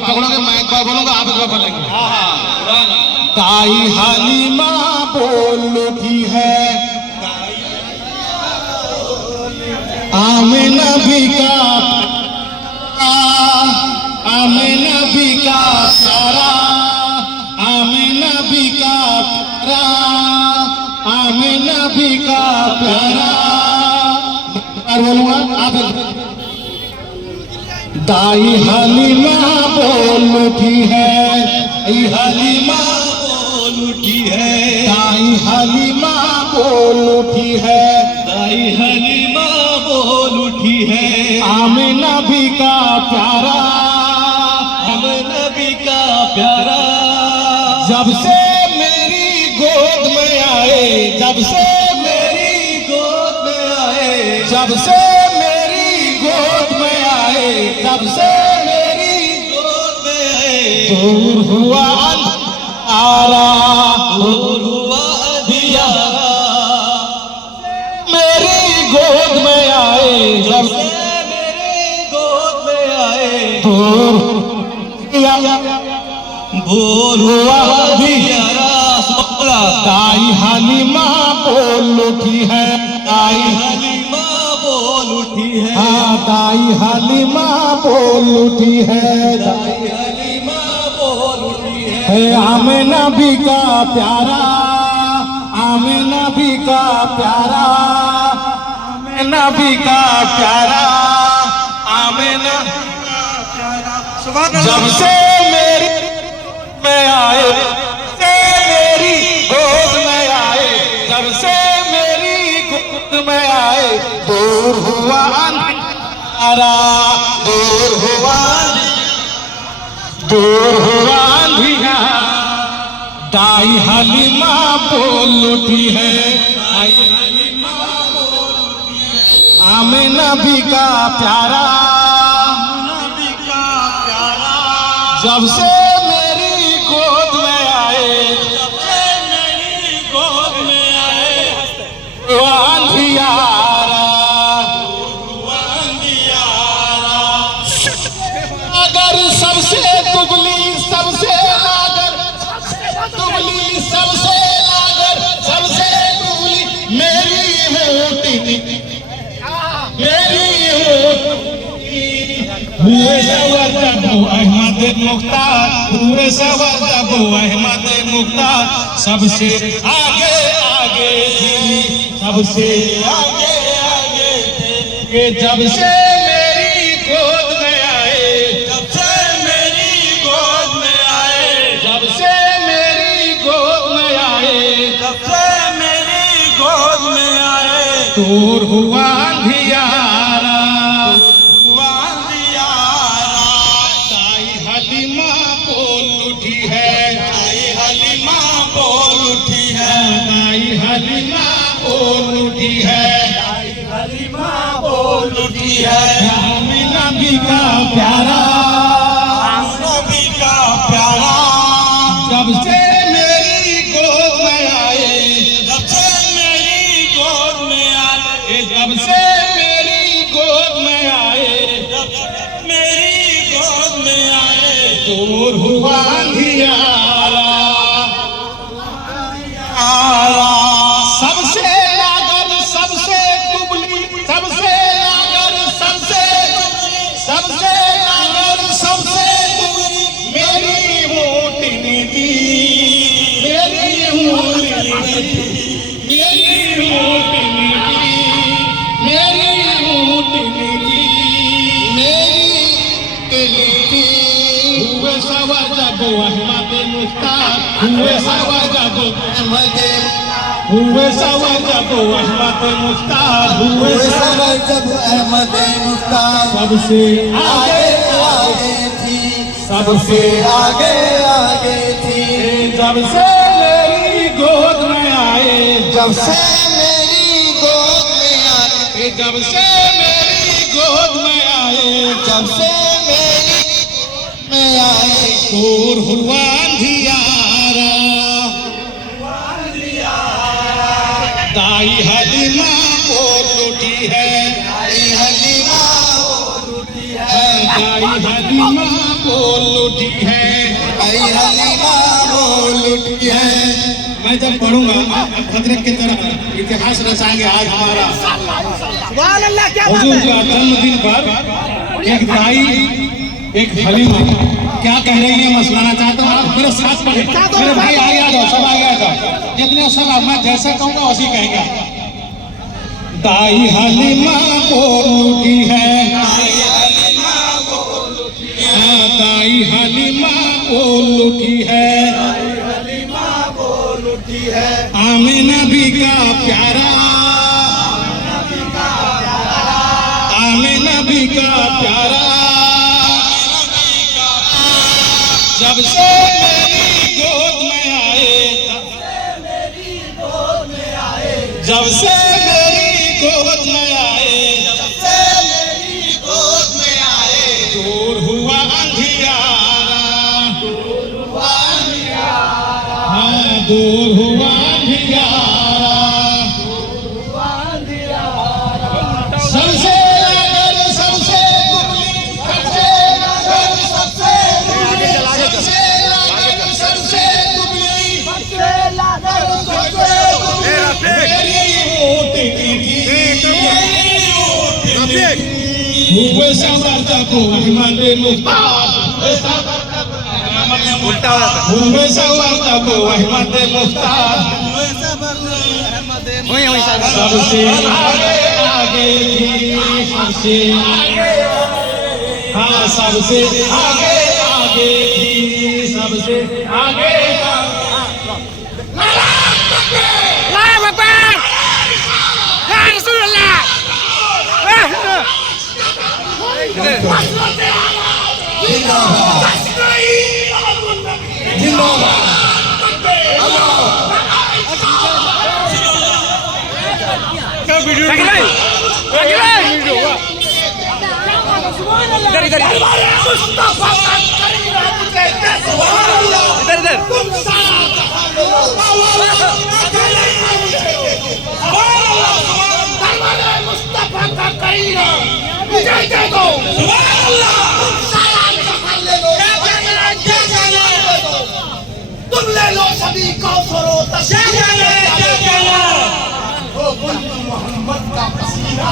पहाड़ी पकड़ोगे, मैं एक बार बोलूंगा आप एक बार बोलेंगे। ताई हलीमा बोल उठी है, आमिना भी का आमिना भी का प्यारा, आमिना भी का प्यारा, आमिना भी का प्यारा। बोलूंगा आप। दाई हलीमा बोल उठी है, दाई हलीमा बोल उठी है, दाई हलीमा बोल उठी है, दाई हलीमा बोल उठी है। आमिना भी का प्यारा, आमिना भी का प्यारा। जब से मेरी गोद में आए, जब से मेरी गोद में आए, जब से मेरी गोद में आए, जब से मेरी गोद में आए, दूर हुआ अंधियारा, दूर हुआ अंधियारा। मेरी गोद में आए, जब से मेरी गोद में आए, दूर हुआ अंधियारा। ताई हलीमा बोल उठी है, ताई हलीमा बोल उठी है, हाँ ताई हलीमा बोल उठी है, ताई हलीमा बोल उठी है। आमिना भी का प्यारा, आमिना भी का प्यारा, आमिना भी का प्यारा, आमिना का प्यारा। जब से मेरी में आए, मेरी गोद में आए, जब से मेरी गोद में आए, दूर हुआ अंधियारा, दूर हुआ, दूर हुआ अंधियारा। दाई हलीमा बोल उठी है, दाई हलीमा बोल उठी है। आमिना भी का प्यारा, आमिना भी का प्यारा। जब से मेरी गोद में आए, जब से मेरी गोद में आए, वो अंधियारा, वो अंधियारा। अगर सबसे दुबली, सबसे लागर, दुबली सबसे लागर, सबसे दुबली मेरी होती, मेरी होती। हुए सवर जबो अहमद मुख्तार, हुए सवर जबो अहमद मुख्तार, सबसे आगे आगे थी, सबसे आगे आगे थे। जब से मेरी गोद में आए, जब से मेरी गोद में आए, जब से मेरी गोद में आए, जब से मेरी गोद में आए, दूर हुआ अंधियारा, हुआ अंधियारा। ताई हलीमा बोल उठी है, ताई हलीमा बोल उठी है, ताई हलीमा बोल उठी है, ताई हलीमा बोल उठी है। आमिना भी का प्यारा, आमिना भी का प्यारा। जब से मेरी गोद में आए, जब से मेरी गोद में आए, जब से मेरी गोद में आए, जब से मेरी गोद में आए, दूर हुआ अंधियारा, सबसे लागर, सबसे दुबली, सबसे लागर, सबसे सबसे लागर, सबसे दुबली मेरी मोटनी दी, मेरी मोटनी दी, मेरी मोटनी दी, मेरी मोटनी दी, मेरी दिली दी। हुए सवर जबो अहमद मुख्तार, हुए सवर जबो अहमद, हुए सवर जबो अहमद मुख्तार, हुए सवर जबो अहमद मुख्तार। सबसे आगे आगे थी, सबसे आगे आगे थी। जब से मेरी गोद में आए, जब से मेरी गोद में आए, जब से मेरी गोद में आए, जब से मेरी में आए, दूर हुआ अंधियारा, दाई हलीमा बोल उठी है, दाई हलीमा बोल उठी है, दाई हलीमा बोल उठी है, आई हलीमा बोल उठी है। मैं जब पढ़ूंगा खतरे की तरह इतिहास रचाएंगे। आज हमारा हुजूर का जन्मदिन पर एक दाई एक हलीमा क्या कह रही है मैं सुनाना चाहता हूँ। आप मेरे साथ पढ़े, मेरे भाई आगे आ जाओ, सब आगे आ जाओ। जितने सब मैं जैसे कहूँगा वैसे कहेंगे। दाई हलीमा बोल उठी है, दाई हलीमा बोल उठी है, आमिना भी का प्यारा, आमिना भी का प्यारा, जब से मेरी गोद में आए, जब से मेरी गोद में आए, दूर हुआ अंधियारा, हाँ दूर हुआ अंधियारा, सबसे लागल सबसे दुबली, सबसे लागल सबसे दुबली, सबसे लागल सबसे दुबली, मेरी ऊँटनी थी, हुए सवारता को अहमद मुख्तार, हुए सवारता को अहमद मुख्तार, सबसे आगे आगे थी, सबसे आगे, हाँ सबसे आगे आगे थी, सबसे आगे। तुम ले लो सभी कौसरो मोहम्मद का पसीना।